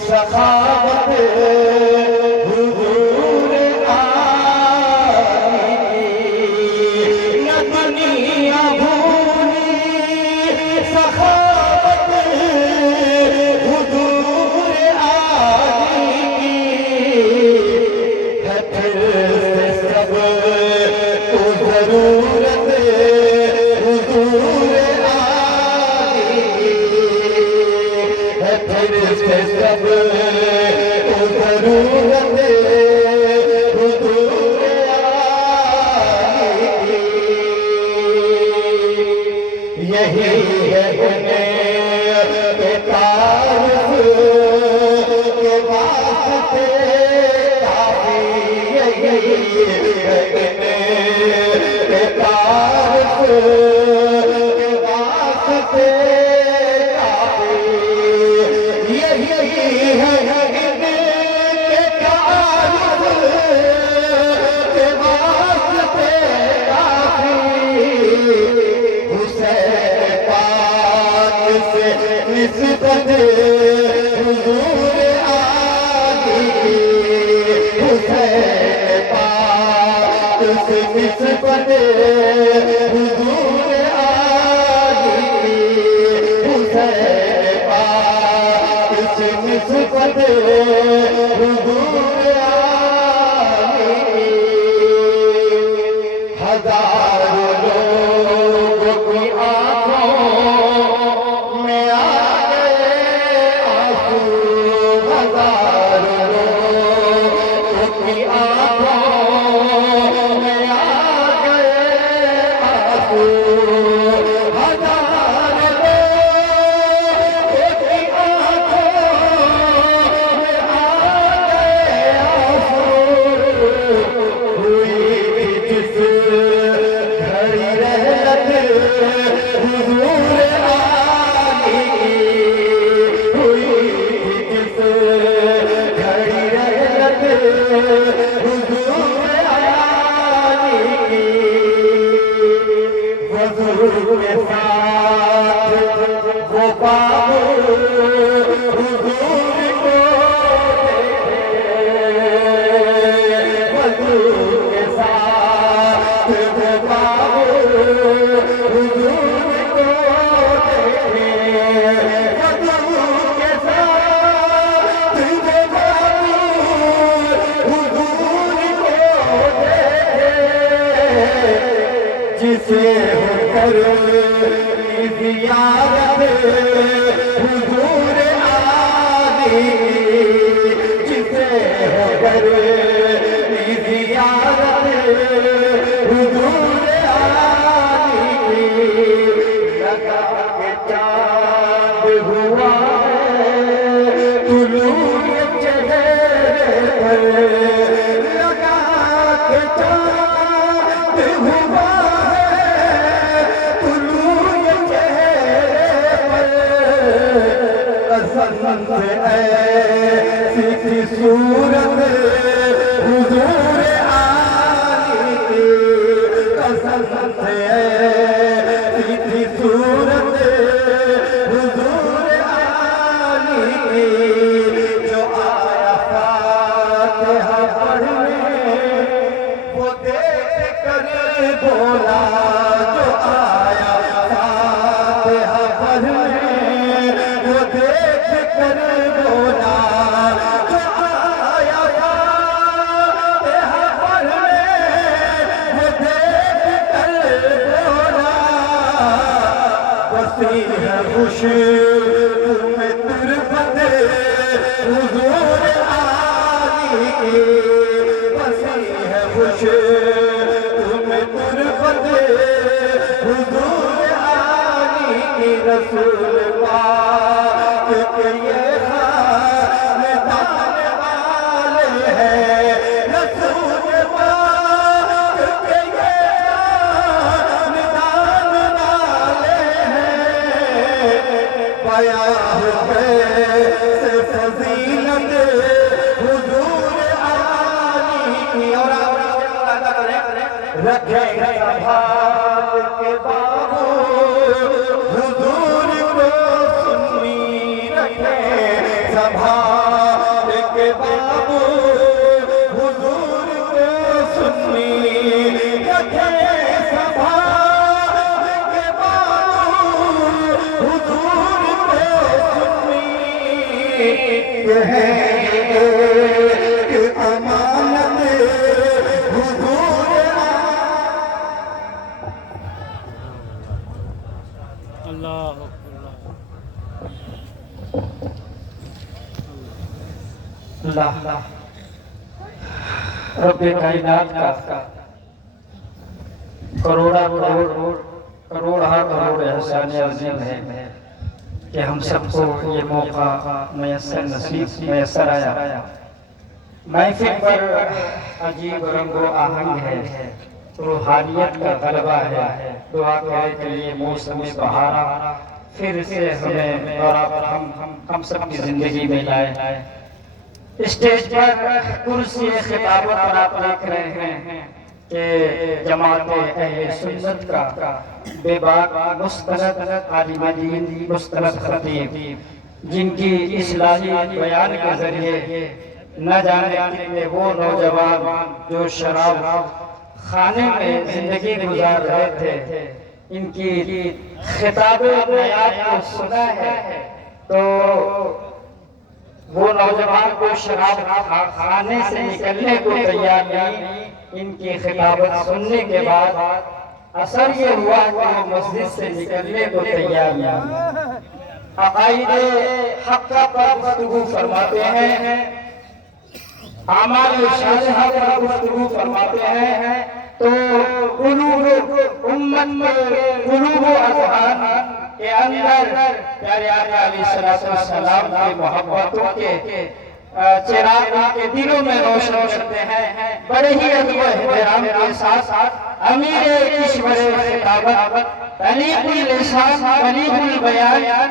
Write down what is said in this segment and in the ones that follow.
سخاوت حضور آئی نہ دنیا بھولی سخاوت حضور آئی ہے پھر سے سب کو ضرورت حضور آئی ہے پھر سے سب کو ضرورت حضور آئی یہی ہے انہیں کے تعارف کے واسطے کافی یہی ہے انہیں کے تعارف کے واسطے کافی یہی ہے انہیں کے تعارف کے واسطے کافی حسین پاک سے نسبت حضور آئی حسین پاک سے نسبت حضور آئی حسین پاک سے نسبت حضور آئی ہزاروں لوگوں کی آنکھوں میں آ گئے آنسو ہزاروں لوگوں کی آنکھوں میں آ گئے آنسو ہزاروں لوگوں کی آنکھوں میں آ گئے آنسو ہوئی جس گھڑی رحلت حضور آئی ہوئی جس گھڑی رحلت حضور آئی وضو کے ساتھ وہ بابو حضور کو وضو کے ساتھ وہ بابو حضور کو دیکھے وضو کے ساتھ وہ بابو حضور کو دیکھے جسے ہو کر زیارت حضور آئی جسے ہو کر زیارت حضور آئی لگا کہ چاند ہوا ہے طلوع چہرے پر لگا کہ چاند ہوا ہے طلوع چہرے پر قسم سے ایسی تھی صورت حضور آئی قسم سے ایسی تھی صورت حضور آئی جو آیا فاتحہ پڑھنے وہ دیکھ کر بولا جو آیا فاتحہ پڑھنے وہ دیکھ کر بولا جو آیا فاتحہ پڑھنے وہ دیکھ کر بولا وسیع ہے خوش تمہیں تربت حضور آئی وسیع ہے خوش تمہیں تربت حضور آئی رسول پاک کے یہ خاندان والے ہیں رسول پاک کے یہ خاندان والے ہیں بیاں سے فضیلت حضور آئی اور رکھیں سنبھال کے بابو حضور کو یہ ہے کہ امانت حضور اللہ رب کائنات کا کروڑا کروڑ احسان عظیم ہے کہ ہم سب کو یہ موقع میسر آیا. محفل پر عجیب رنگ و آہنگ ہے، روحانیت کا غلبہ ہے. دعا کرے کہ یہ موسم بہارا پھر سے ہمیں اور ہم سب کی زندگی میں لائے. اسٹیج پر کرسی خطابت پر آپ دیکھ رہے ہیں کہ جماعت اہل سنت کا بے باک مستند عالم دین مستند خطیب، جن کی اصلاحی بیان کے ذریعے نہ جانے کتنے وہ نوجوان جو شراب خانے میں زندگی گزار رہے تھے، ان کی خطاب نیات کو سنا ہے تو وہ نوجوان کو شراب خانے سے نکلنے کو تیار نہیں. ان کی خطابت سننے کے بعد اثر یہ ہوا کہ وہ مسجد سے نکلنے کو تیار نہیں. عقائد حق پر گفتگو فرماتے ہیں، اعمال صالحہ پر گفتگو فرماتے ہیں، تو قلوب امت کے قلوب و اذہان کے اندر پیارے آقا علیہ السلام کی محبتوں کے چراغ کے دلوں میں روشن کرتے ہیں. بڑے ہی ادب و احترام کے ساتھ امیر کشور خطابت، طلیق اللسان، بلیغ البیان،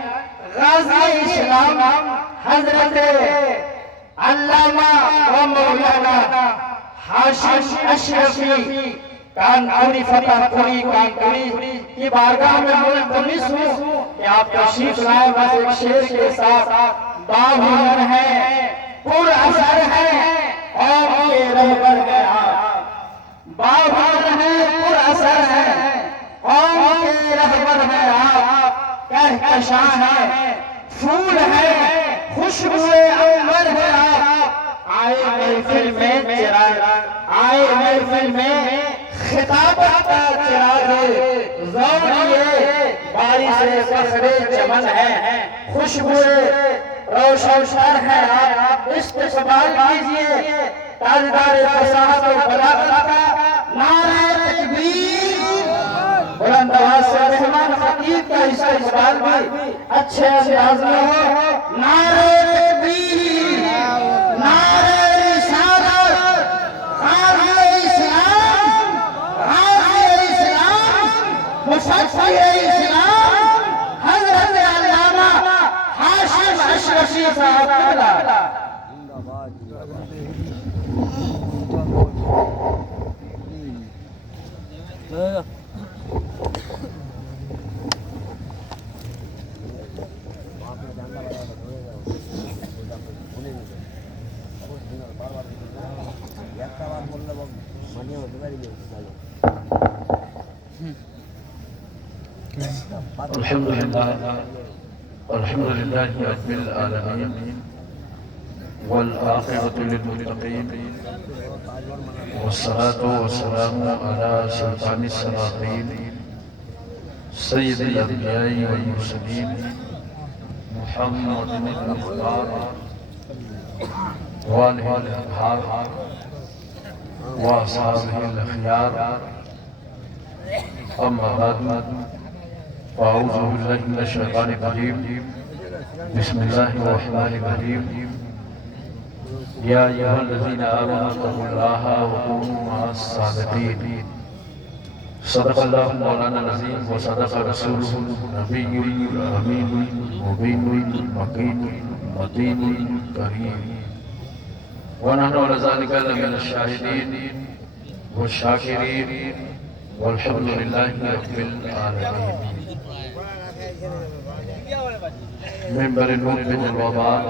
غازی اسلام حضرت علامہ و مولانا ہاشم اشرفی کانپوری فتح پوری کانپوری کی بارگاہ میں ملتمس ہوں کہ آپ تشریف لائیں. بس ایک شعر کے ساتھ باہنر ہے، پر اثر ہے، قوم کے رہبر ہے آپ. باہنر ہے، پر اثر ہے، قوم کے رہبر ہے آپ. کہکشاں ہے، پھول ہے، خوشبوئے عنبر ہے آپ. آئے محفل میں چراغ، آئے محفل میں خطابت کا چراغ، ذوق یہ بارش فخر چمن ہے، خوشبوئے روشن شر ہے آپ. استقبال کیجئے تاجدار فصاحت و بلاغت کا نعرہ تکبیر. بلند آواز سے رحمان خطیب کا استقبال بھی اچھے انداز میں ہو. نعرہ تکبیر، نعرہ رسالت، غازی اسلام، غازی اسلام، مفخر اسلام، حضرت علامہ ہاشم اشرفی صاحب قبلہ. الحمد لله رب العالمين والعاقبة للمتقين والصلاة والسلام على سلطان السلاطين سيد الأنبياء والمرسلين محمد المختار وآله الأطهار وأصحابه الأخيار. أما بعد فأعوذ بالله من الشيطان الرجيم. بسم الله الرحمن الرحيم. يا أيها الذين آمنوا اتقوا الله وكونوا مع الصادقين. صدق الله مولانا العظيم وصدق رسوله النبي الأمين المبين المكين المتين الكريم. ونحن على ذلك لمن الشاهدين والشاكرين والحمد لله رب العالمين. منبر نور پہ جلوہ بار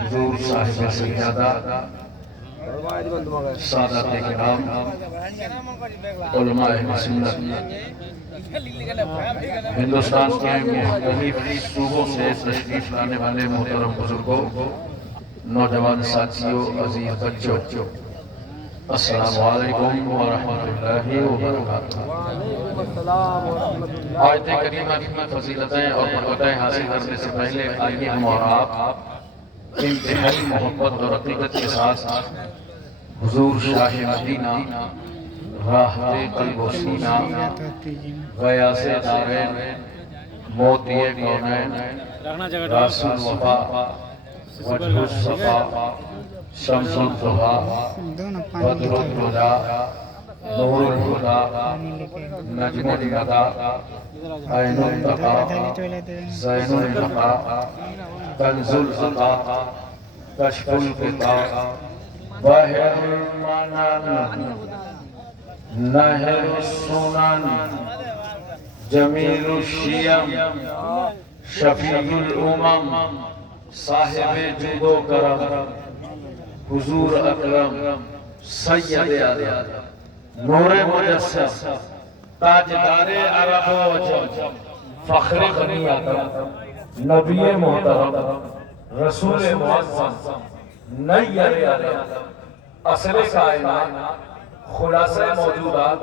حضور صاحب سیادہ سادات کرام، علماء اہل سنت، ہندوستان کے مختلف صوبوں سے تشریف لانے والے محترم بزرگوں، نوجوان ساتھیوں، عزیز بچوں، السلام علیکم ورحمۃ اللہ وبرکاتہ۔ آیت کریمہ کی فضیلتیں اور برکتیں حاصل کرنے سے پہلے آئیے ہم اور آپ انتہائی محبت اور عقیدت کے ساتھ حضور شاہ مدینہ، راحت قلب و سینہ، غیاث دارین، موتی کونین، راس الوفا، وجہ الصفا، شمس الضحیٰ، بدر الہدیٰ، نور الہدیٰ، نجم الہدیٰ، عین التقیٰ، زین النقیٰ، کنز العطا، کشف الغطاء، بحر المنن، نہر السنن، جمیل الشیم، شفیع الامم، صاحب جود و کرم، حضور اکرم، سید عالم، نور مجسم، تاجدار عرب و عجم، فخر بنی آدم، نبی محترم، رسول معظم، نیر عالم، اصل کائنات، خلاصہ موجودات،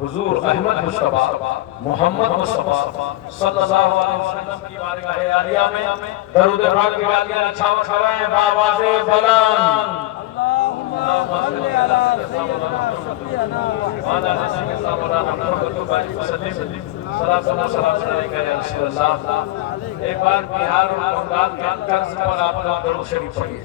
حضور احمد مصطفیٰ محمد مصطفیٰ صلی اللہ علیہ وسلم کی بارگاہ عالیہ میں درود پاک کی گالیاں چھاو چھوائیں بآواز بلند۔ اللہم صلی علی سیدنا شفیعنا وعلی سیدنا محمد وسلم، صلاۃ و سلام علیکہ یا رسول اللہ۔ ایک بار بہار و بنگال کے طرز پر آپ کا درود شریف پڑھیے۔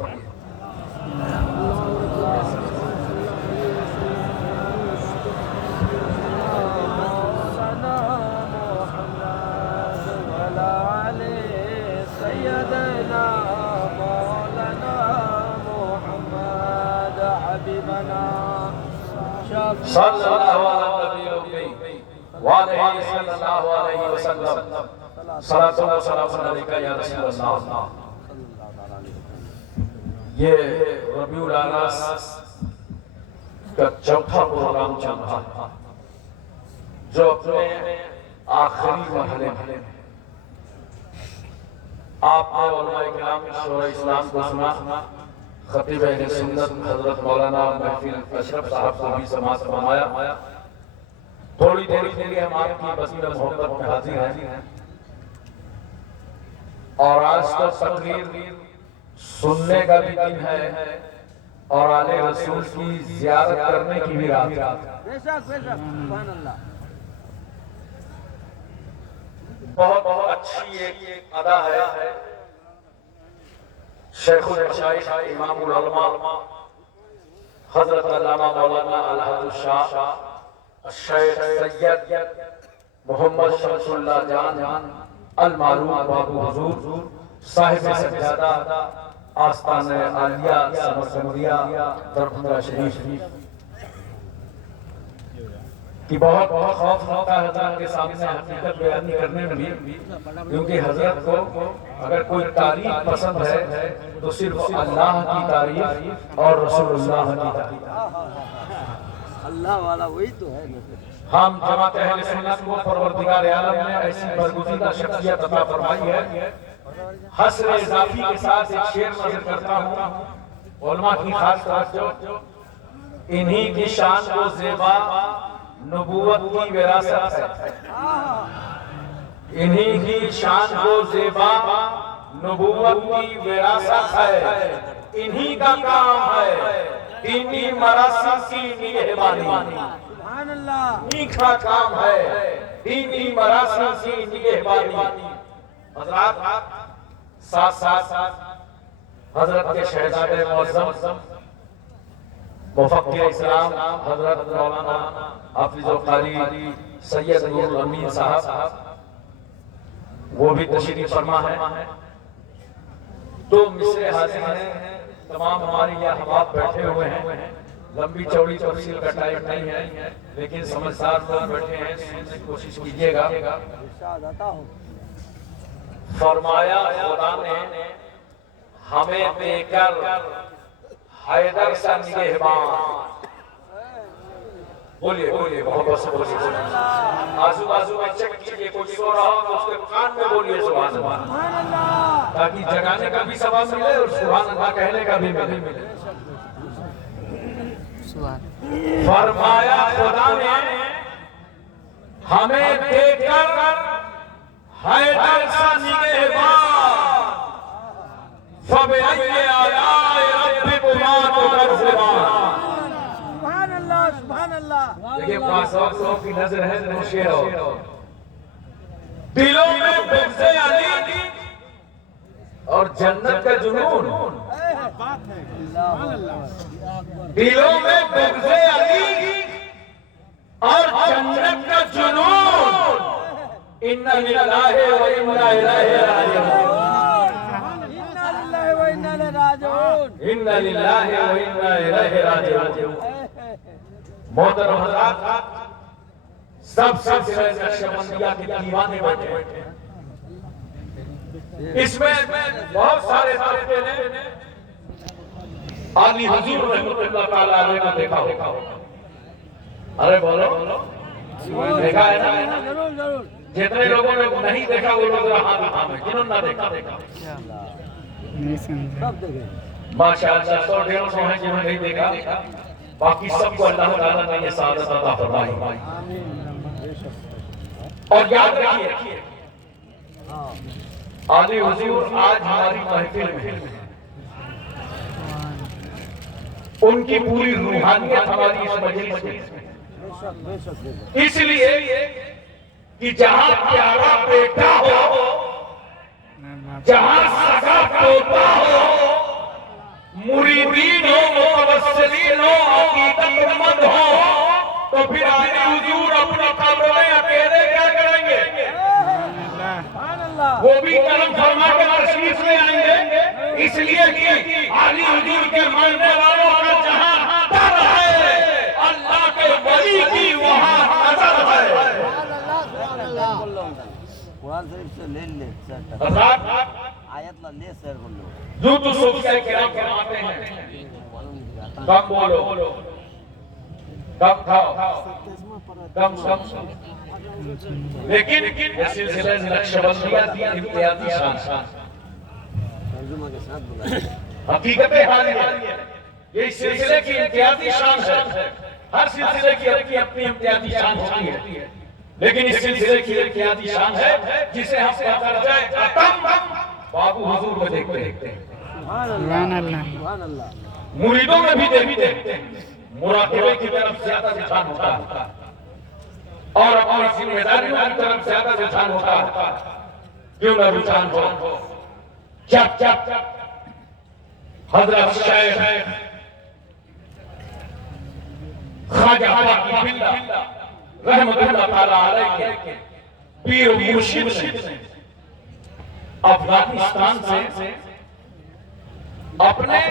صلی اللہ علیہ وسلم، صلاۃ و سلام علیکہ یا رسول اللہ۔ یہ ربیع الاوّل کا چوتھا پروگرام چل رہا ہے جو اپنے آخری مرحلے میں آپ نے علماء کرام شورى اسلام کو سنا، خطیب اہل سنت حضرت مولانا محفل اشرف صاحب کو بھی سماعت فرمایا۔ تھوڑی دیر کے لیے ہم آپ کی بسم محبت میں حاضر ہیں اور آج تو تقریر سننے کا بھی دن ہے اور آل رسول کی زیارت کرنے کی بھی رات ہے۔ بہت اچھی ایک ادا ہے۔ شیخ المشائخ امام العلماء حضرت علامہ مولانا الحاج الشاہ الشیخ سید محمد شمس اللہ جان المعروف بابو حضور صاحب سجادہ آستان عالیہ سمرسمریہ دربھنگہ شریف کہ بہت خوف ہوتا ہے حضرت کے سامنے حقیقت بیانی کرنے میں بھی، کیونکہ حضرت کو اگر کوئی تعریف پسند ہے تو صرف اللہ کی تعریف اور رسول اللہ کی تعریف۔ اللہ والا وہی تو ہے۔ ہم جماعت اہل سنت کو پروردگار عالم نے ایسی برگزیدہ شخصیت عطا فرمائی ہے۔ حسر اضافی کے ساتھ ایک شعر نظر کرتا ہوں، علماء کی خاص توجہ، انہی کی شان کو زیبا نبوت کی وراثت ہے، انہی کی شان کو زیبا نبوت کی وراثت ہے، انہی کا کام ہے دینی مراسم کی نگہبانی، انہی کا کام ہے دینی مراسم کی نگہبانی۔ حضرات ساتھ ساتھ حضرت کے شہزادے معظم مفکر اسلام حضرت مولانا حافظ القاری سید نور الامین صاحب وہ بھی تشریف فرما ہے۔ دو مصرے حاضر ہیں، تمام ہمارے یہاں احباب بیٹھے ہوئے ہیں، لمبی چوڑی تفصیل کا ٹائم نہیں ہے، لیکن سمجھدار لوگ بیٹھے ہیں، سننے کی کوشش کیجیے گا۔ فرمایا خدا نے ہمیں دے کر حیدر سا نگہبان. بولیے بولیے محبت سے بولیے. آزو بازو میں چیک کیجئے کوئی سو رہا ہو تو اس کے کان میں بولیے سبحان اللہ, تاکہ جگانے کا بھی ثواب ملے اور سبحان اللہ کہنے کا بھی ملے. فرمایا خدا نے ہمیں دے کر حیدر سا نگہبان, فَبِأَيِّ آلَاءِ رَبِّكُمَا تُكَذِّبَانِ. سبحان اللہ. دیکھیں پاسوں کی نظر ہے نوشیر ہو. دلوں میں بغض علی اور جنت کا جنون. دلوں میں بغض علی اور جنت کا جنون. اِنَّ لِلَّهِ وَإِنَّا إِلَيْهِ راجعون. اِنَّ لِلَّهِ وَإِنَّا إِلَيْهِ راجعون. محترم حضرات, سب سلسلہ نقشبندیہ کے دیوانے بیٹھے ہیں. اس میں بہت سارے طبقے نے عالی حضور رحمۃ اللہ تعالیٰ علیہ کو دیکھا ہوگا. ارے بولو, دیکھا ہے نا؟ جتنے لوگوں نے نہیں دیکھا وہ لوگ ہاتھ اٹھائیں, جنہوں نے نہ دیکھا. ماشاءاللہ 100-150 ہیں جنہوں نے نہیں دیکھا, باقی سب کو اللہ تعالیٰ نے یہ سعادت عطا فرمائی. اور یاد رکھیے عالی حضور آج ہماری محفل میں ان کی پوری روحانیت ہماری اس مجلس میں, اس لیے کہ جہاں پیارا بیٹا ہو, جہاں سگا پوتا ہو, مریدین ہو, متوسلین ہو, عقیدت مند ہو, تو پھر عالی حضور اپنی قبر میں اکیلے کیا کریں گے؟ وہ بھی کرم فرما کے تشریف لے آئیں گے. اس لیے کہ عالی حضور کے ماننے والوں کا جہاں در ہے, اللہ کے ولی کی وہاں نظر ہے. قرآن شریف سے لے لے آیت لے سر بولو. جو تو صوفیہ کرام فرماتے ہیں کم بولو, کم کھاؤ, کم سو. لیکن یہ سلسلہ نقشبندیہ کی امتیازی شان ترجمہ کے ساتھ بولا. حقیقت حال ہے, یہ سلسلے کی امتیازی شان ہے. ہر سلسلے کی اپنی امتیازی شان ہوتی ہے, لیکن اس سلسلے کی امتیازی شان ہے جسے ہم درجہ ختم بابو حضور کو دیکھتے ہیں. سبحان اللہ. مریدوں میں بھی دیکھتے ہیں, مراقبے کی طرف زیادہ رجحان ہوتا ہے اور اپنی ذمہ داریوں کی طرف زیادہ رجحان ہوتا ہے. کیوں نہ رجحان ہو؟ جب حضرت شیخ خواجہ باقی باللہ رحمت اللہ تعالیٰ علیہ کے پیر و مرشد نے افغانستان سے اپنے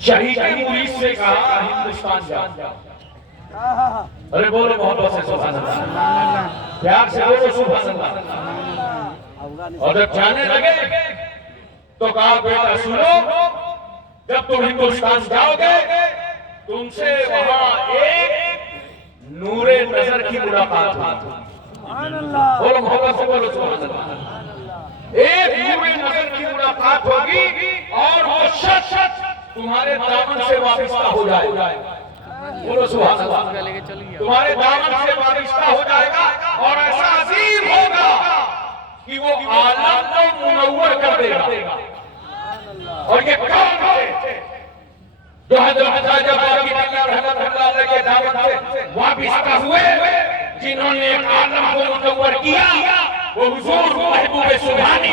شہیدی مرید سے کہا ہندوستان جاؤ. ارے بولو محبت سے سبحان اللہ, پیار سے بولو سبحان اللہ. اور جب جانے لگے تو کہا بیٹا سنو, جب تم ہندوستان جاؤ گے تم سے وہاں ایک نور نظر کی ملاقات ہوگی. بولو محبت سے بولو سبحان اللہ. ایک نور نظر کی ملاقات ہوگی اور وہ شخص تمہارے دامن سے وابستہ ہو جائے گا. بولو سبحان اللہ. تمہارے دامن سے وابستہ ہو جائے گا اور ایسا عظیم ہوگا کہ وہ عالم کو منور کر دے گا. اور یہ کون ہے جو حضرت خواجہ باقی باللہ رحمت اللہ علیہ کے دامن سے وابستہ ہوئے, جنہوں نے ایک عالم کو منور کیا؟ وہ حضور محبوب سبحانی,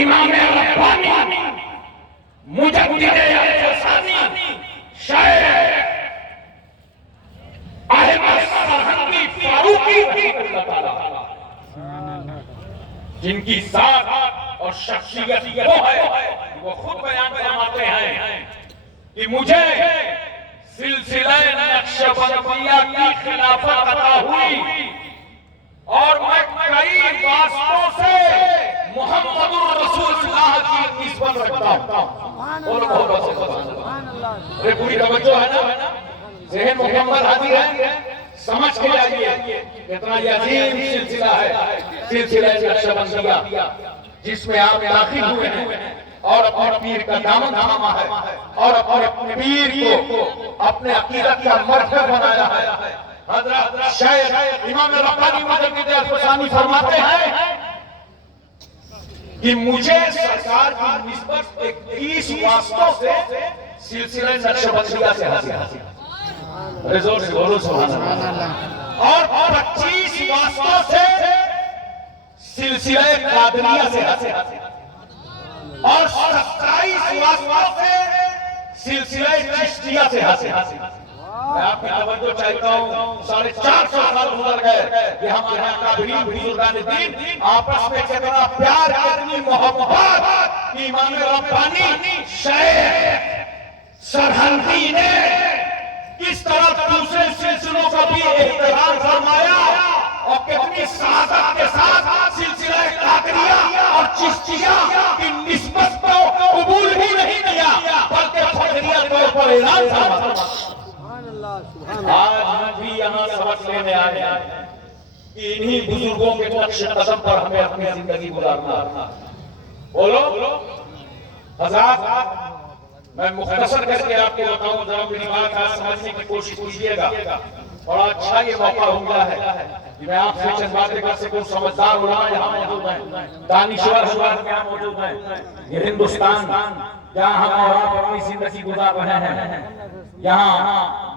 امام ربانی, مجدد افسانی, شیخ احمد سرہندی فاروقی, جن کی ذات اور شخصیت وہ ہے, وہ خود بیان فرماتے ہیں کہ مجھے سلسلہ نقشبندیہ کی خلافت عطا ہوئی اور میں کئی واسطوں سے محمد الرسول اللہ کی نہیں سکتا ہوں. بولو محبت سے سبحان اللہ. ارے پوری توجہ ہے نا, ذہن مکمل حاضر ہے, سمجھ کے جائیے کتنا یہ عظیم سلسلہ ہے, سلسلہ نقشبندیہ, جس میں آپ داخل ہوئے ہیں اور اپنے پیر کا دامن تھاما ہے اور اپنے پیر کو اپنے عقیدت کا مرکز بنایا ہے. حضرت شیخ امام ربانی مجدد الفسانی فرماتے ہیں کہ مجھے سرکار کی نسبت 21 واسطوں سے سلسلہ نقشبندیہ سے حاصل ہے. زور سے بولو سبحان اللہ. اور 25 واسطوں سے سلسلہ قادریہ سے حاصل ہے اور 27 واسطوں سے سلسلہ چشتیہ سے حاصل ہے. میں آپ کی توجہ چاہتا ہوں, 450 سال گزر گئے کہ ہم یہاں کابرین بزرگان دین آپس میں کتنا پیار, کتنی محبت, امام ربانی شیخ سرہندی نے کس طرح دوسرے سلسلوں کا بھی احترام فرمایا اور کتنی سعادت کے ساتھ سلسلہ قادریہ اور چشتیہ کی نسبت کو قبول ہی نہیں کیا بلکہ فخریہ طور پر اعلان فرمایا. آج بھی یہاں سبق لینے آئے ہیں کہ انہی بزرگوں کے نقش قدم پر ہمیں اپنی زندگی گزارنا. بولو حضرات, میں مختصر کر کے آپ کو بتاؤں, ذرا میری بات آپ سمجھنے کی کوشش کیجیے گا. اور اچھا یہ موقع ہو گیا ہے کہ میں آپ سے چند باتیں کر سکوں. سمجھدار علماء یہاں موجود ہیں, دانشور حضرات یہاں موجود ہیں. یہ ہندوستان جہاں ہم اور آپ اپنی زندگی گزار رہے ہیں, یہاں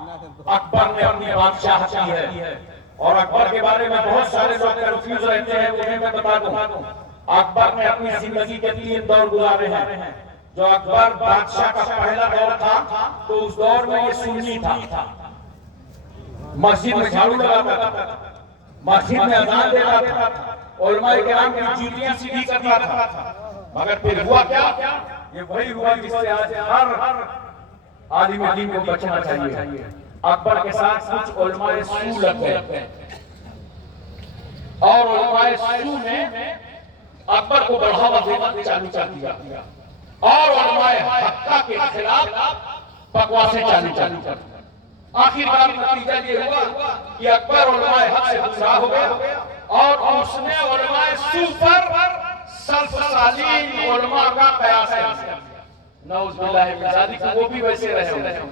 اکبر نے اپنی بادشاہت کی ہے اور اکبر کے بارے میں بہت سارے لوگ کنفیوز رہتے ہیں. انہیں میں بتا دوں, اکبر نے اپنی زندگی کے 3 دور گزارے ہیں. جو اکبر بادشاہ کا پہلا دور تھا تو اس دور میں یہ سنی تھا, مسجد میں جھاڑو لگاتا تھا, مسجد میں اذان دیتا تھا, علماء کرام کی جوتیاں سیدھی کرتا تھا. مگر پھر ہوا کیا؟ یہ وہی ہوا جس سے آج ہر عالم دین کو بچنا چاہیے. اکبر کے ساتھ کچھ علماء سو لگ گئے اور علماء سو نے اکبر کو بڑھاوا دینا چالو کر دیا اور علماء حقہ کے خلاف بکواسیں چالو کر دیا. آخر کار نتیجہ یہ ہوا کہ اکبر علماء حق سے گمراہ ہو گیا اور اس نے علماء سو پر سلف سالین علماء کا قیاس کر دیا. نعوذ باللہ من ذالک, وہ بھی ویسے رہے ہوں.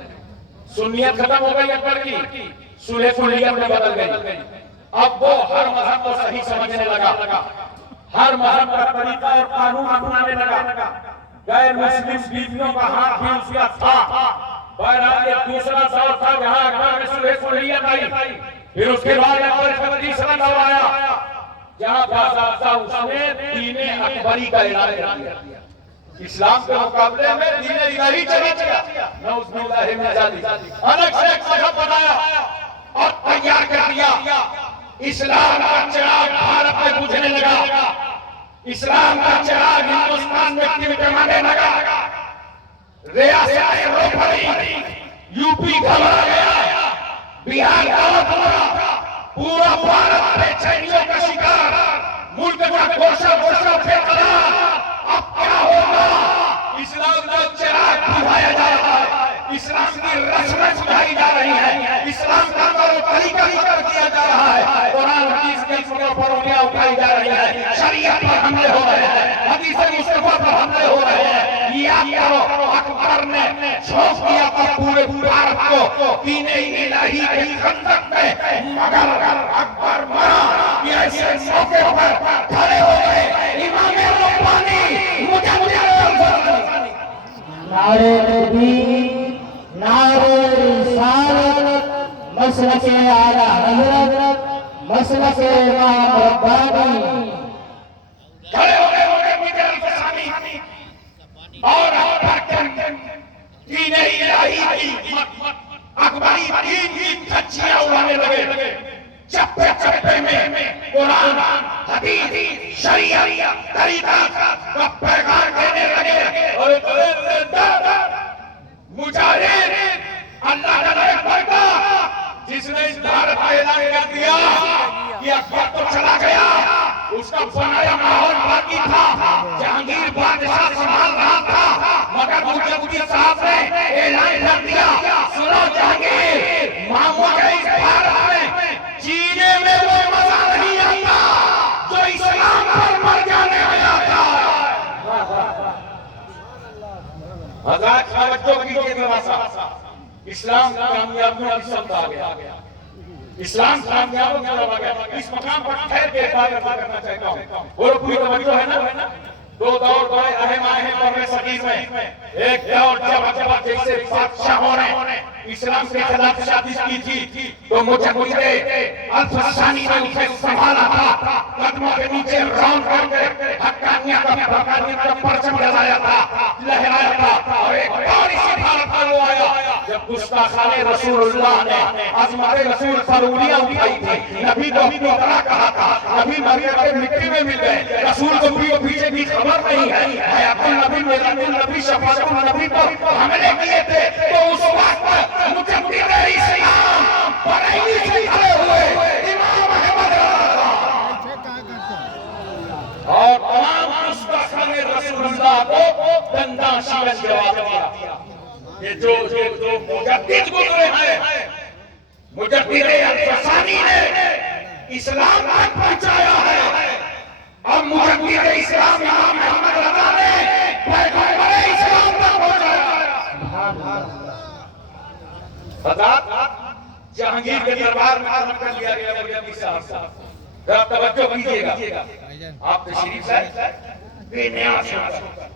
سنیت ختم ہو گئی اکبر کی, صلح کلیت میں بدل گئی. اب وہ ہر مذہب کو صحیح سمجھنے لگا, ہر مذہب کا طریقہ اور قانون اپنانے لگا. غیر مسلم بیویوں کا ہاتھ بھی اس کا تھا. بہرحال ایک دوسرا دور تھا جہاں اکبر میں صلح کلیت آئی. پھر اس کے بعد اکبر کا تیسرا دور آیا جہاں باضابطہ اس نے دین اکبری کا اعلان کر دیا. اسلام کے مقابلے میں دین الہی چلا گیا. نعوذ باللہ من ذالک, الگ سے ایک مذہب بنایا اور تیار کر دیا. اسلام کا چراغ بھارت میں بجھنے لگا, اسلام کا چراغ ہندوستان میں ٹمٹمانے لگا. ریاست روپڑی, یو پی گھبرا گیا, بہار کا پورا بھارت بے چینیوں کا شکار, ملک کا گوشہ گوشہ بے قرار. اب کیا ہوگا؟ اسلام کا چراغ بجھایا جا رہا ہے, اسلام کی رسمیں سکھائی جا رہی ہیں, اسلام کا طریقہ ذکر کیا جا رہا ہے, قرآن حدیث کی پرولیاں اٹھائی جا رہی ہیں, شریعت پر حملے ہو رہے ہیں, حدیث مصطفیٰ پر حملے ہو رہے ہیں. یاد کرو اکبر نے چھوپ دیا تھا پورے بھارت کو دین الہی کے خندق میں, مگر اکبر مرا کہ ایسے موقع پر کھڑے ہو گئے امام ربانی نعرہ تکبیر, نعرہ رسالت, مسلک اعلیٰ حضرت, مسلک امام ربانی. کھڑے ہو گئے مجھے الفسانی اور دین الہی کی اکبری دین کی دھجیاں اڑانے لگے. چپے چپے میں قرآن, حدیث, شریعت, طریقہ کا پیغام دینے لگے. اور مجاہد اللہ تعالیٰ اکبر کا, جس نے اس بھارت کا اعلان کر دیا کہ اکبر تو چلا گیا, اس کا بنایا ماحول باقی تھا، جہانگیر بادشاہ سنبھال رہا تھا، مگر مجددی صاحب نے اعلان کر دیا، سنو جہانگیر، مجھے اس بھارت میں جینے میں وہ مزہ نہیں آتا جو اسلام پر مر جانے میں آتا ہے۔ حضرات توجہ کیجئے ذرا سا، اسلام کامیابیوں کی سمت آ گیا، اسلام کامیابیوں کی سمت آ گیا۔ اس مقام پر ٹھہر کے بات کرنا چاہتا ہوں، اور پوری توجہ ہے نا، دو دور بڑے اہم آئے ہیں قرن صغیر میں۔ ایک دور جب جیسے بادشاہوں نے اسلام کے خلاف سازش کی تھی تو مجدد الفسانی نے اسے سنبھالا تھا، قدموں کے نیچے رون کر کے حقانیت کا پرچم لہرایا تھا، اور ایک اور اسی بھارت پر وہ آیا جب گستاخان رسول اللہ نے عظمت رسول پر انگلیاں اٹھائی تھی، نبی کو اپنی طرح کہا تھا، نبی مریم کے مٹی میں مل گئے، رسول کو پیچھے کی خبر نہیں ہے، حیات النبی میلاد النبی شفاعت النبی پر حملے کیے تھے، تو اس وقت مجدد اسلام بریلی سے کھڑے ہوئے امام احمد اور تمام گستاخان رسول اللہ کو دنداں شکن جواب دیا۔ یہ جو مجدد گزرے ہیں، مجدد الفسانی نے اسلام تک پہنچایا ہے، اور مجدد اسلام امام احمد رضا نے پیغمبر اسلام تک پہنچایا۔ حضرات جہانگیر کے دربار میں قدم کر لیا گیا مجدد صاحب، ذرا توجہ کیجئے گا، آپ تشریف لائے بے نیاز ہو کر،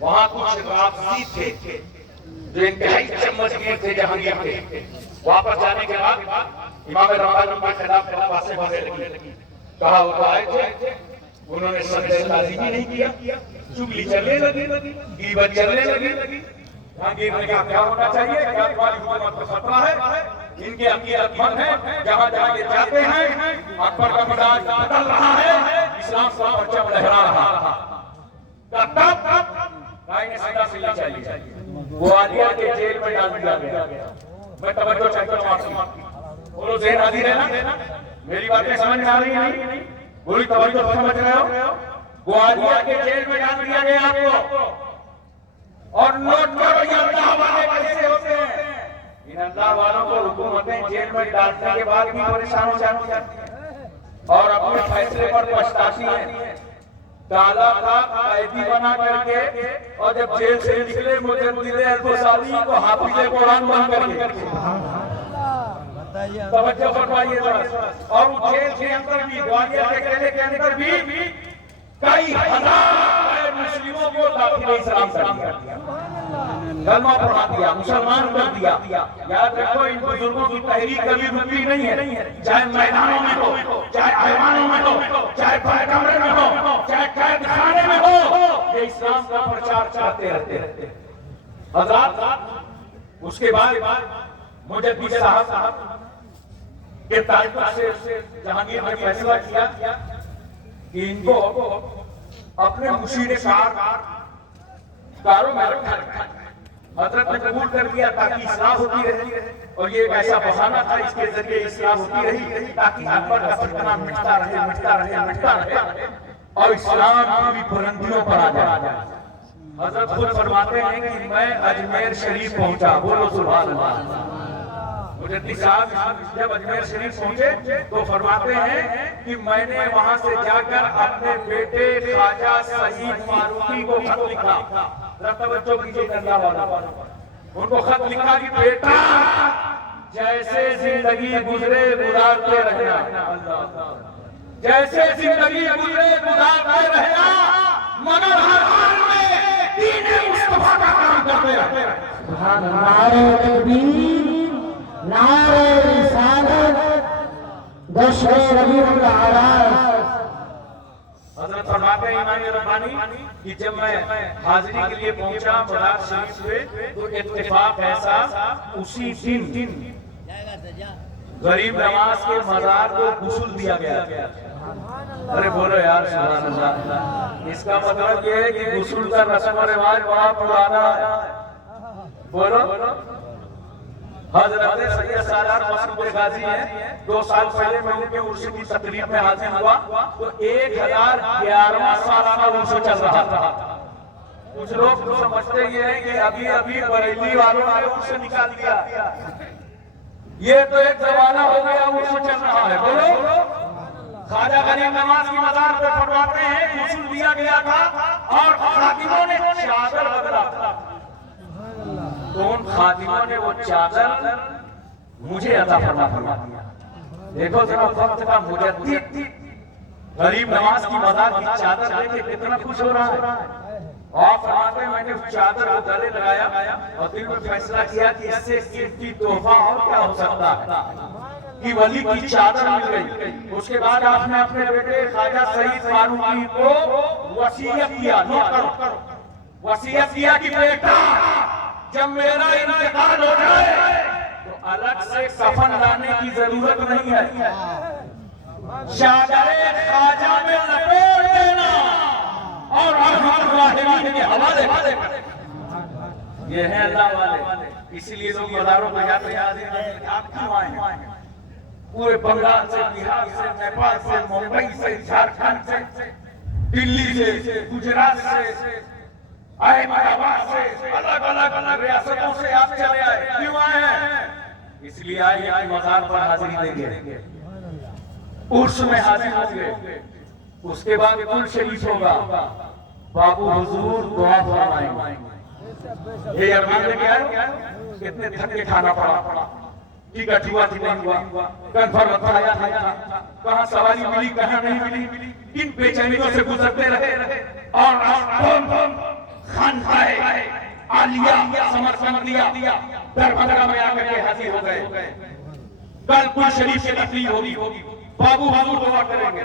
وہاں کچھ رافضی تھے جو انتہائی چمچ گیر تھے جہانگیر کے۔ واپس جانے کے بعد امام رمضان کے خلاف باتیں بھرنے لگی، کہا وہ آئے تھے، انہوں نے صدر تعظیمی نہیں کیا، چگلی چلنے لگی، غیبت چلنے لگی۔ جہانگیر نے کہا کیا ہونا چاہیے، کیا تمہاری حکومت کو خطرہ ہے؟ ان کے عقیدت مند ہیں، جہاں جہاں یہ جاتے ہیں اکبر کا مزاج بدل رہا ہے، اسلام کا پرچم لہرا رہا۔ تب قائد سیدہ سے یہ چاہیے، گوالیار کے جیل میں ڈال دیا گیا۔ میں توجہ چاہتا ہوں آپ کی، بولو ذہن حاضر ہے نا، میری باتیں سمجھ میں آ رہی ہیں؟ بولی توجہ سمجھ رہے ہو؟ گوالیار کے جیل میں ڈال دیا گیا آپ کو، اور نوٹ کرو یہ اللہ والے کیسے ہوتے ہیں۔ ان اللہ والوں کو حکومتیں جیل میں ڈالنے کے بعد بھی پریشان ہو جاتی ہیں اور اپنے فیصلے پر پچھتاتی ہیں۔ ڈالا تھا قیدی بنا کر کے، اور جب جیل سے نکلے مجدد الفسانی کو حافظ قرآن بن کر کے۔ توجہ فرمائیے ذرا، اور وہ جیل کے اندر بھی، گوالیار کے قلعے کے اندر بھی کئی ہزار مسلموں کو داخل اسلام کر دیا، کلمہ پڑھا دیا، مسلمان کر دیا۔ یاد رکھو ان بزرگوں کی تحریک کبھی رکی نہیں ہے، چاہے میدانوں میں ہو، چاہے ایوانوں میں ہو، چاہے بند کمرے میں ہو، چاہے قید خانے میں ہو، یہ اسلام کا پرچار چاہتے رہتے۔ حضرات اس کے بعد مجدد صاحب کے تعلق سے جہانگیر نے فیصلہ کیا کہ ان کو اپنے مشیر کاروں میں رکھا۔ حضرت نے قبول کر لیا تاکہ اصلاح ہوتی رہے، اور یہ ایک ایسا بہانہ تھا اس کے ذریعے اصلاح ہوتی رہی تاکہ اکبر کا فتنہ مٹتا رہے، اور اسلام بھی بلندیوں پر آ جائے۔ حضرت خود فرماتے ہیں کہ میں اجمیر شریف پہنچا، بولو سبحان اللہ۔ مجدد صاحب جب اجمیر شریف پہنچے تو فرماتے ہیں کہ میں نے وہاں سے جا کر اپنے بیٹے خواجہ سعید فاروقی کو خط لکھا۔ ذرا توجہ کیجئے اللہ والا، ان کو خط لکھا کہ بیٹا جیسے زندگی گزرے گزارتے رہنا، جیسے زندگی گزرے گزارتے رہنا، مگر ہر حال میں دین مصطفیٰ کا کام کرتے رہنا۔ سبحان اللہ، نعرہ تکبیر، نعرہ رسالت، جشن ربیع الاعراس۔ حضرت فرماتے ہیں امام ربانی کہ جب میں حاضری کے لیے پہنچا مزار شریف پہ تو اتفاق ایسا اسی دن غریب نواز کے مزار کو غسل دیا گیا۔ ارے بولو یار سبحان اللہ، اس کا مطلب یہ ہے کہ غسل کا رسم و رواج بڑا پرانا ہے۔ بولو حضرت سید سالار مسعود غازی ہیں، 2 سال پہلے میں ان کے عرس کی تقریب میں حاضر ہوا تو 1011واں سالانہ عرس چل رہا تھا۔ کچھ لوگ سمجھتے یہ ہیں کہ ابھی بریلی والوں نے عرس نکال دیا، یہ تو ایک زمانہ ہو گیا عرس چل رہا ہے۔ بولو، خواجہ غریب نواز کی مزار پہ پڑھواتے ہیں غسل دیا گیا تھا اور خادموں نے چادر بدلا تھا، تو ان خادموں نے وہ چادر مجھے عطا فرما دیا۔ دیکھو وقت کا مجدد غریب نواز کی مزار کی چادر لے کے کتنا خوش ہو رہا ہے، اور فرماتے ہیں میں نے اس چادر کو گلے لگایا اور دل میں فیصلہ کیا کہ اس سے قیمتی تحفہ اور کیا ہو سکتا ہے کہ ولی کی چادر مل گئی۔ اس کے بعد آپ نے اپنے بیٹے خواجہ سعید فاروقی کو وصیت کیا، نوٹ کرو، وصیت کیا کہ بیٹا جب میرا انتقال ہو جائے تو الگ سے کفن لانے کی ضرورت نہیں ہے، چادر خواجہ میں لپیٹ دینا اور ارحم الراحمین کے حوالے کریں۔ یہ ہے اللہ والے، اسی لیے لوگ مزاروں پہ جاتے ہیں۔ آپ کیوں آئے ہیں؟ پورے بنگال سے، بہار سے، نیپال سے، ممبئی سے، جھارکھنڈ سے، دلی سے، گجرات سے، احمد آباد سے، الگ الگ ریاستوں سے آپ چلے آئے، کیوں آئے ہیں؟ اس لیے آئے کہ مزار پر حاضری دیں گے، عرس میں حاضر ہوں گے، اس کے بعد کل شریف ہوگا، بابو حضور دعا فرمائیں گے۔ یہ ارمان لے کے آئے، کتنے تھکے کھانا پڑا، ٹکٹ ہوا کہ نہیں ہوا، کنفرم تھا، کہاں سواری ملی کہاں نہیں ملی، کن بے-چینیوں سے گزرتے رہے، اور خانقاہ عالیہ سمرقند لیا، دربھنگا میں آ کر کے حاضر ہو گئے۔ کل کل شریف کی تقریر ہوگی، بابو حضور دعا کریں گے،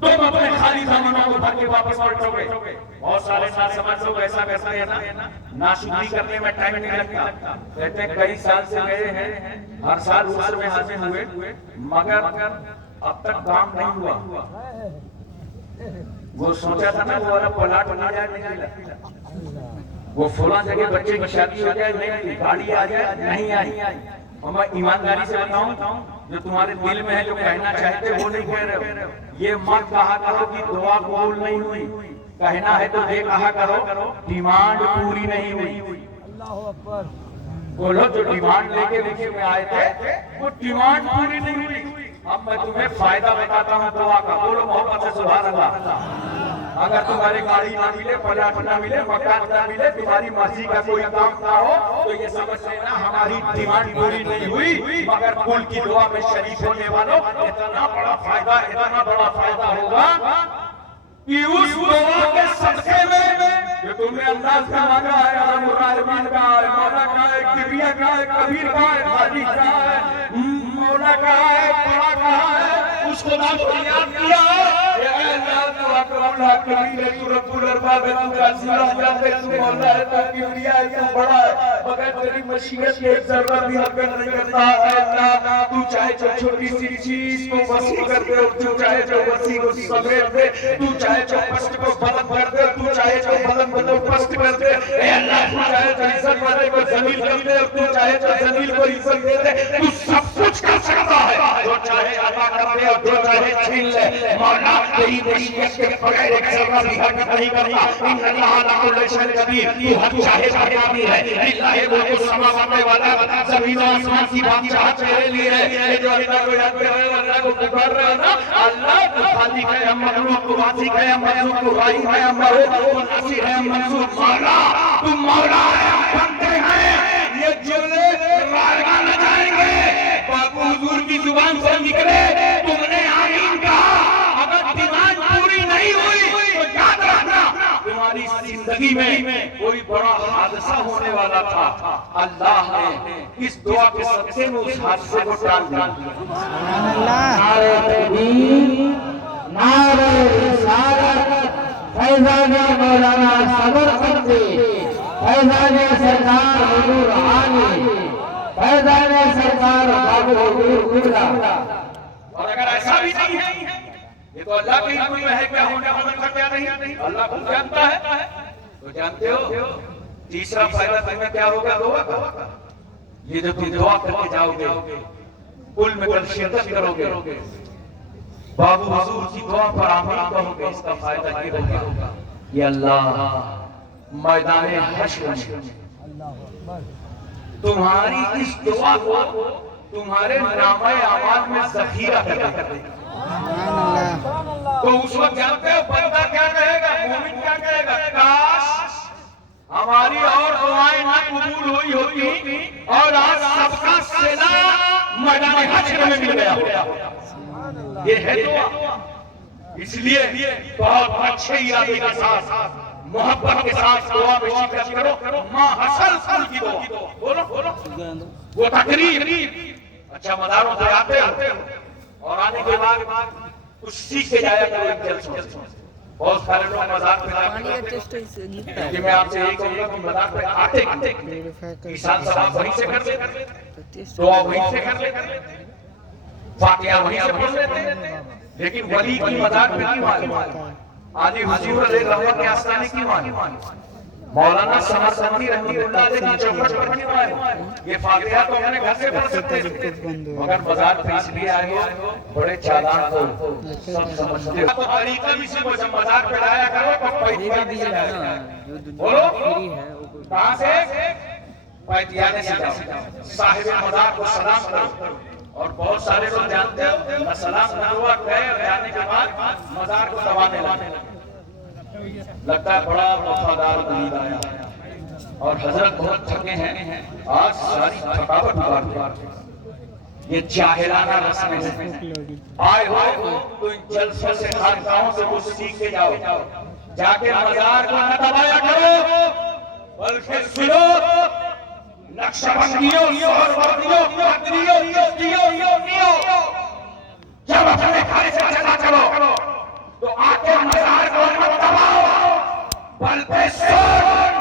تم اپنے خالی زمانوں کو بھر کے واپس پلٹو گے۔ بہت سارے نہ سمجھ لوگ ایسا ہے نا، ناشکری کرنے میں ٹائم نہیں لگتا، کہتے ہیں کئی سال سے گئے ہیں، ہر سال عرس میں حاضر ہوئے، مگر اب تک کام نہیں ہوا۔ وہ سوچا تھا نا وہ والا پلاٹ نہ جائے، نہیں ملا، وہ فلاں جگہ بچے کی شادی ہو جائے، نہیں، گاڑی آ جائے، نہیں آئی۔ اور میں ایمانداری سے بتاؤں، جو تمہارے دل میں ہے، جو کہنا چاہتے وہ نہیں کہہ رہے ہو۔ یہ مت کہا کرو کہ دعا قبول نہیں ہوئی، کہنا ہے تو یہ کہا کرو ڈیمانڈ پوری نہیں ہوئی۔ بولو، جو ڈیمانڈ لے کے میں آئے تھے وہ ڈیمانڈ پوری نہیں ہوئی۔ اب میں تمہیں فائدہ بتاتا ہوں دعا کا، بولو محبت سے سبحان اللہ۔ اگر تمہاری گاڑی نہ ملے، پلاٹ نہ ملے، مکان نہ ملے، تمہاری مرضی کا کوئی کام نہ ہو، تو یہ سمجھ لینا ہماری ڈیمانڈ پوری نہیں ہوئی، مگر کل کی دعا میں شریک ہونے والوں اتنا بڑا فائدہ ہوگا کہ اس دعا کے صدقے میں جو تم نے انداز کا مانگا ہے، ارحم الراحمین کا ہے، مولا کا ہے، کبریا کا ہے، کبیر کا ہے، خالی کا ہے، مولا کا ہے، بڑا کا ہے، اس خدا کو یاد کیا، اے اللہ تو اکرم لا کبیر ہے، تو رب الارباب ہے، تو عزیز الجلال ہے، تو مولا ہے، تو کبریا ہے، تو بڑا ہے، مگر تیری مشیت کے ایک ذرہ بھی حرکت نہیں کرتا ہے اللہ۔ تو چاہے جو چھوٹی سی چیز کو وسیع کر دے، اور تو چاہے جو وسیع کو سمیٹ دے، تو چاہے جو پست کو بلند کر دے، تو چاہے جو بلند کو پست کر دے، اے اللہ تو چاہے جو عزت والے کو ذلیل کر دے، اور تو چاہے جو ذلیل کو عزت دے دے، تو سب کچھ کر سکتا ہے، جو چاہے عطا کر دے اور جو چاہے چھین لے۔ مولا تیری مشیت کے بغیر ایک ذرہ بھی حرکت نہیں کرتا، ان اللہ علی کل شیء قدیر، تو ہر چاہے قادر ہے، للہ ملک السماوات والارض، زمین و آسمان کی بادشاہت تیرے لیے ہے۔ یہ جو اللہ کو یاد کر رہے ہو، اللہ کو پکار رہے ہو نا، اللہ تو خالق ہے، ہم مخلوق کو رازق ہے، ہم مرزوق کو رائی ہے، ہم مرحوم کو ناصر ہے، ہم منصور مولا، تم مولا ہے، ہم بندے ہیں۔ یہ جملے رائگاں نہ جائیں گے، بابو حضور کی زبان سے نکلے، تم نے آمین کہا، اگر ڈیمانڈ پوری نہیں ہوئی تو یاد رکھنا تمہاری زندگی میں کوئی بڑا حادثہ ہونے والا تھا، اللہ نے اس دعا کے صدقے میں اس حادثے کو ٹال دیا۔ نعرہ تکبیر، نعرہ رسالت، فیضان مولانا سمرقندی، فیضان سرکار حضور عالی، فیضان سرکار بابو حضور قبلہ۔ اور اگر ایسا بھی نہیں ہے، یہ تو اللہ کے حکم میں ہے، کیا ہونے والا کیا نہیں، اللہ خود جانتا ہے۔ تو جانتے ہو تیسرا فائدہ تمہیں کیا ہوگا دعا کا؟ یہ جو تم دعا کر کے جاؤ گے کل میں کل شرکت کرو گے بابو حضور کی دعا پر آمین کہو گے، اس کا فائدہ یہ ہوگا کہ اللہ میدان حشر میں تمہاری اس دعا کو تمہارے نامہ اعمال میں ذخیرہ کر دے۔ تو اس وقت جانتے ہو بندہ کیا کہے گا، مومن کیا کہے گا، کاش ہماری اور دعائیں نہ قبول ہوئی ہوتی اور آج سب کا سینا میدان حشر میں مل گیا ہوتا۔ یہ ہے دعا۔ اس لیے بہت اچھے ارادے کے ساتھ محبت کے ساتھ دعا میں شرکت کرو۔ ماں حسن سن کی دعا بولو وہ تقریب اچھا مداروں سے آتے اور آنے کے بعد کچھ سیکھ کے جایا کرو ایک جلسوں۔ بہت سارے لوگ مزار پہ جاتے کہ میں آپ سے یہی کہوں گا کہ مزار پہ آتے کسان صاحب وہیں سے کر لیتے، دعا وہیں سے کر لیتے، فاتحہ وہیں سے پڑھ لیتے، لیکن ولی کی مزار پہ کیوں آئے؟ آدھی حضور علیہ رحمت کے آستانے کیوں آئے؟ مولانا سمرسندی رحمت اللہ علیہ کی چوکھٹ پر کیوں آئے؟ یہ فاتحہ تو میں نے گھر سے پڑھ سکتے تھے، مگر بازار پہ اس لیے آئے ہو بڑے چالاک ہو، سب سمجھتے ہو۔ تو طریقہ بھی سے بازار پہ لایا کرو تو پیتیانے سے جائے، بولو کہاں سے؟ پیتیانے سے جاؤ، صاحب مزار کو سلام کرو۔ اور بہت سارے لوگ جانتے ہو سلام نہ ہوا گئے اور جانے کے بعد مزار کو دبانے لگے، لگتا ہے بڑا وفادار مرید آیا اور حضرت بہت تھکے ہیں، آج ساری تھکاوٹ اتار دیں۔ یہ جاہلانہ رسمیں ہیں، آئے ہو تو ان جلسوں سے خانقاہوں سے کچھ سیکھ کے جاؤ، جا کے مزار کو نہ دبایا کرو بلکہ سنو نقشبندیوں سہروردیوں قدریوں یزدیوں جب اپنے گھر سے چلا چلو تو آکے مزار کو مت دباؤ بلکہ سن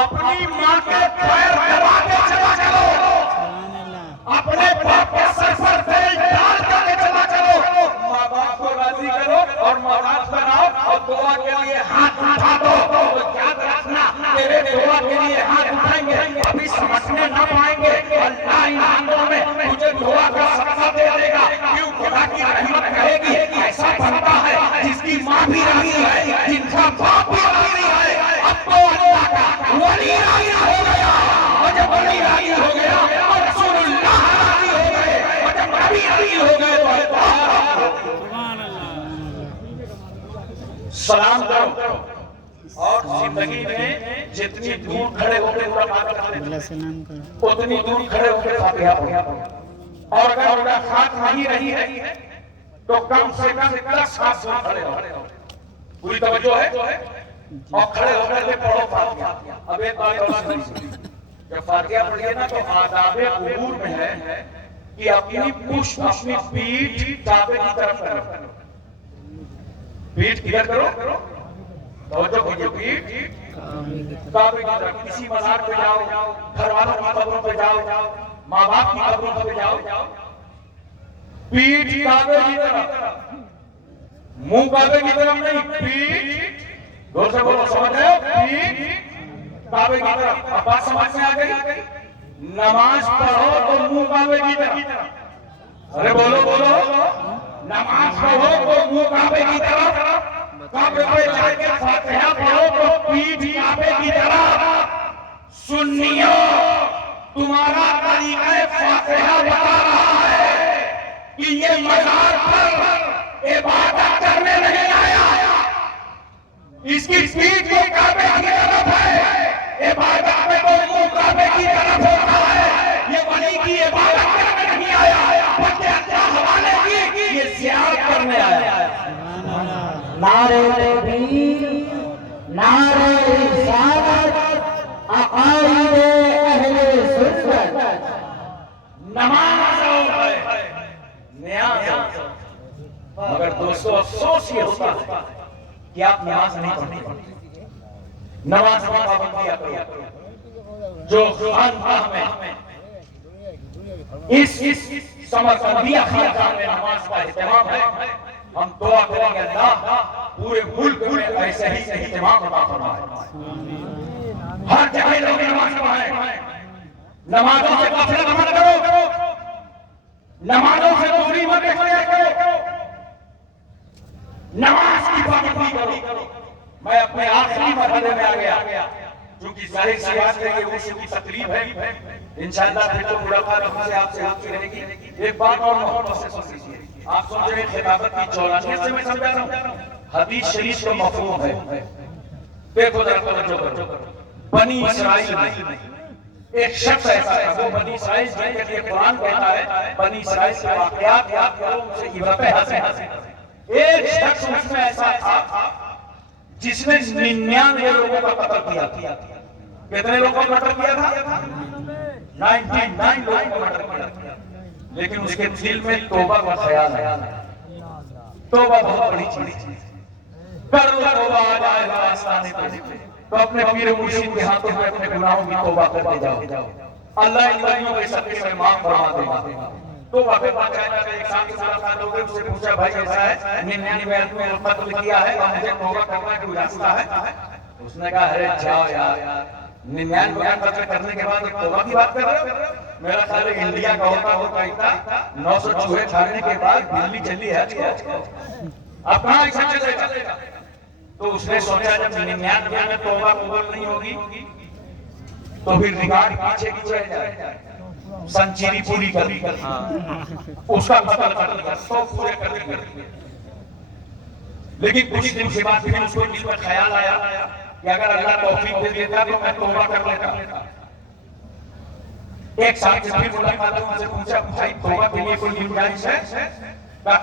اپنی ماں کے پیر دبا کے چلا چلو، اپنے باپ کے سر پر تیل ڈال کر کے چلا چلو، ماں باپ کو راضی کرو اور مزار بناؤ اور دعا کے لیے ہاتھ اٹھا دو۔ تو یاد رکھنا تیرے دعا کے لیے ہاتھ اٹھائیں گے ابھی سمجھنے نہ پائیں گے، اللہ ان ہاتھوں میں تجھے دعا کا صدقہ دے دے گا، کیوں خدا کی رحمت کہے گی ایسا بنتا ہے جس کی ماں بھی راضی ہے، جن کا باپ بھی راضی ہے، اب تو اللہ کا ولی راضی ہو گیا، اور جب ولی راضی ہو گیا اور رسول اللہ راضی ہو گئے اور جب نبی راضی ہو گئے تو سلام کرو اور زندگی میں جتنی دور کھڑے ہو کے اتنی دور کھڑے ہو کے فاتحہ پڑھو، اور اگر ملاقات نہیں رہی ہے تو کم سے کم 10 ہاتھ سے کھڑے ہو، پوری توجہ ہے اور کھڑے ہو کر کے پڑھو فاتحہ۔ اب ایک بات اور سنیے، جب فاتحہ پڑھیے نا تو آداب قبور میں ہے کہ اپنی پشت اپنی پیٹھ کعبے کی طرف کرو، پیٹھ کدھر کرو؟ توجہ کیجئے، پیٹھ کعبے کی طرف۔ کسی مزار پہ جاؤ، گھر والوں کی قبروں پہ جاؤ، ماں باپ کی قبروں پہ جاؤ، پیٹھ کعبے کی طرف، منہ کعبے کی طرف نہیں، پیٹھ دور سے بولو، سمجھ رہے ہو؟ پیٹھ کعبے کی طرف۔ اب بات سمجھ میں آ گئی؟ نماز پڑھو تو منہ کعبے کی طرف، ارے بولو نماز پڑھو تو منہ کعبے کی طرف، کعبے پہ جا کے فاتحہ پڑھو تو پیٹھ کعبے کی طرف۔ سنیو تمہارا طریقہ فاتحہ بتا رہا ہے کہ یہ مزار پر عبادت کرنے نہیں آیا، اس کی پیٹھ بھی کعبے کی طرف ہے، عبادت میں تو منہ کعبے کی طرف ہوتا ہے، یہ ولی کی عبادت کرنے نہیں آیا بلکہ اللہ حوالے کی یہ زیارت کرنے آیا۔ نعرہ تکبیر، نعرہ رسالت، عقائد اہل سنت، نماز ہے نیاز ہے، مگر دوستو افسوس یہ ہوتا ہے کہ آپ نماز نہیں پڑھتے، نماز کی پابندی کرو۔ جو خانقاہ میں اس سمرقندیہ خانقاہ میں نماز کا اہتمام ہے، ہم دعا کریں گے اللہ پورے ملک میں ایسے ہی اہتمام عطا فرمائے، ہر جگہ لوگ نماز پڑھائیں، نمازوں سے غفلت مت کرو، نمازوں سے دوری مت اختیار کرو، نماز کی پابندی کرو۔ میں اپنے آخری مرحلے میں آ گیا، چونکہ ظاہر سی بات ہے کہ اس کی تقریب ہے، انشاءاللہ پھر تو ملاقات ہم سے آپ سے ہوتی رہے گی۔ ایک بات اور محبت سے سن لیجیے، آپ سن رہے ہیں خطابت کی چولانیت سے میں سمجھا رہا ہوں، حدیث شریف کا مفہوم ہے۔ دیکھو ذرا توجہ کرو، بنی اسرائیل میں ایک شخص ایسا ہے، وہ بنی اسرائیل جن کے قرآن کہتا ہے بنی اسرائیل کے واقعات یاد کرو، ان سے عبرتیں حاصل۔ ایک شخص اس میں ایسا تھا جس نے 99 لوگوں کا قتل کیا تھا۔ کتنے لوگوں کا قتل کیا تھا؟ 99 لوگوں کا قتل کیا تھا، لیکن اس کے دل میں توبہ کا خیال ہے۔ توبہ بہت بڑی چیز ہے، کر لو توبہ، آ جائے گا آستانے پہ، تو اپنے پیر مرشد کے ہاتھوں میں اپنے گناہوں کی توبہ کرتے جاؤ، اللہ ان لڑیوں کے صدقے میں معاف فرما دے گا۔ تو واقعی بات چاہتا ہے، ایک ساتھ سے ملاقات ہو گئی، اس سے پوچھا بھائی ایسا ہے 99 آدمی نے قتل کیا ہے اور مجھے توبہ کرنا ہے، کوئی راستہ ہے؟ اس نے کہا ارے جاؤ یار، 99 قتل کرنے کے بعد ایک توبہ کی بات کر رہے ہو؟ میرا خیال ہے انڈیا کا ہوتا وہ کہتا 900 چوہے کھانے کے بعد بلی چلی ہے، اب کہاں ایسا چلے گا؟ تو اس نے سوچا جب 99 میں توبہ قبول نہیں ہوگی تو پھر ریکارڈ پیچھے کی چلے جائے، سنچری پوری کر دی، اس کا قتل کر دیا، 100 پورے کر دیے۔ لیکن کچھ دن کے بعد پھر اس کو دل میں خیال آیا کہ اگر اللہ توفیق دے دیتا تو میں توبہ کر لیتا۔ ایک ساتھ سے پھر ملاقات ہوا، ان سے پوچھا بھائی توبہ کے لیے کوئی گنجائش ہے؟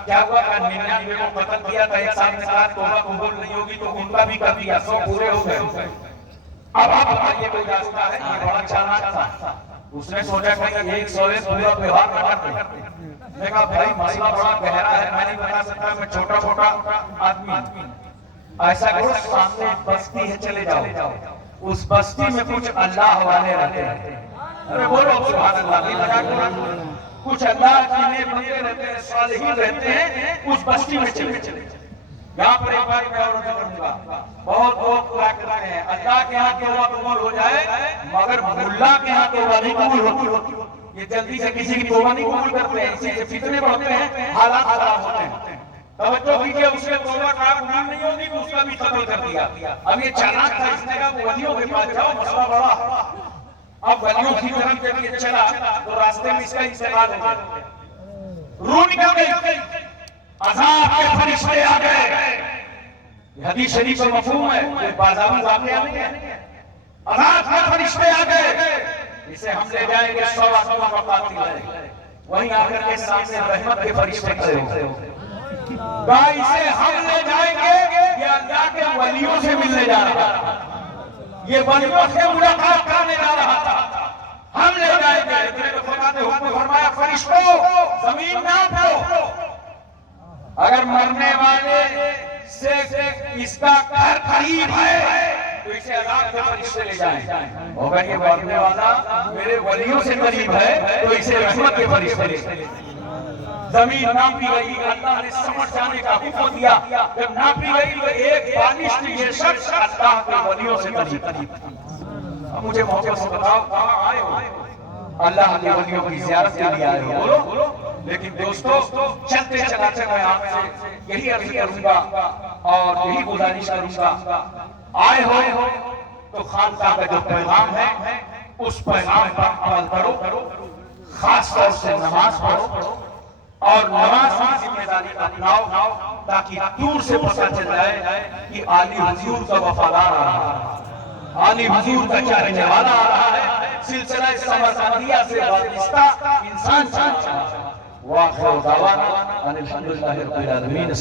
کیا ہوا کہ 99 کو قتل کیا تھا، ایک ساتھ نے کہا توبہ قبول نہیں ہوگی تو ان کا بھی کر دیا، 100 پورے ہو گئے۔ اب آپ بتائیے کوئی راستہ ہے؟ یہ بڑا چالاک تھا، اس نے سوچا کہ 100 پورا ویوہار کرتے ہیں۔ میں کہا بھائی مسئلہ بڑا گہرا ہے، میں نہیں بتا سکتا، میں چھوٹا موٹا آدمی، ایسا کرو سامنے بستی ہے چلے جاؤ، اس بستی میں کچھ اللہ والے رہتے ہیں، ارے بولو سبحان اللہ، نہیں لگا کرو، کچھ اللہ کے نیک بندے رہتے ہیں، صالحین رہتے ہیں، اس بستی میں چلے۔ یہاں پر ایک بار میں اور ذکر کروں گا، بہت لوگ دعا کرتے ہیں اللہ کے ہاں توبہ قبول ہو جائے، مگر ملا کے ہاں توبہ نہیں قبول ہوتی۔ یہ جلدی سے کسی کی توبہ نہیں قبول کرتے ہیں، اسی سے فتنے بڑھتے ہیں، حالات خراب ہوتے ہیں۔ توجہ کیجیے، اس نے توبہ قبول نہیں ہوگی تو اس کا بھی قتل کر دیا۔ اب یہ چالاک تھا، اس نے کہا ولیوں کے پاس جاؤ، مسئلہ بڑا۔ اب ولیوں کی طرف جب یہ چلا تو راستے میں اس کا انتقال ہو گیا، روح نکل گئی، عذاب کے فرشتے آ گئے۔ یہ حدیث شریف کا مفہوم ہے، کوئی بازاری واقعہ نہیں ہے، عذاب کے فرشتے آ گئے، اسے ہم لے جائیں گے 100 آدمیوں کا قاتل ہے، وہیں آ کر کے سامنے رحمت کے فرشتے کھڑے ہو گئے، اسے ہم لے جائیں گے، یہ اللہ کے ولیوں سے ملنے جا رہا تھا، یہ ولیوں سے ملاقات کرنے جا رہا تھا، ہم لے جائیں گے۔ میرے خدا نے حکم فرمایا فرشتوں زمین نہ پھو، اگر مرنے والے سے اس کا گھر قریب ہے تو اسے عذاب کے فرشتے لے جائیں، اگر یہ مرنے والا میرے ولیوں سے قریب ہے تو اسے رحمت کے فرشتے لے جائیں۔ زمین ناپی گئی، اللہ نے سمجھ جانے کا حکم دیا، جب ناپی گئی تو ایک بالشت یہ شخص اللہ کے ولیوں سے قریب۔ اب مجھے محبت سے بتاؤ کہاں آئے ہو؟ اللہ کے ولیوں کی زیارت کے لیے آئے ہو، بولو۔ لیکن دوستو چلتے چلاتے میں آپ سے یہی عرض کروں گا اور یہی گزارش کروں گا، آئے ہو تو خانقاہ کا جو پیغام ہے اس پیغام پر عمل کرو، خاص طور سے نماز پڑھو اور نماز کی ذمہ داری اپناؤ تاکہ دور سے پتہ چل جائے کہ عالی حضور کا وفادار آ رہا ہے، عالی حضور کا چاہنے والا آ رہا ہے، سلسلہ سمرقندیہ سے وابستہ انسان چاہتا ہے۔ وآخر دعوانا ان الحمدللہ رب العالمین۔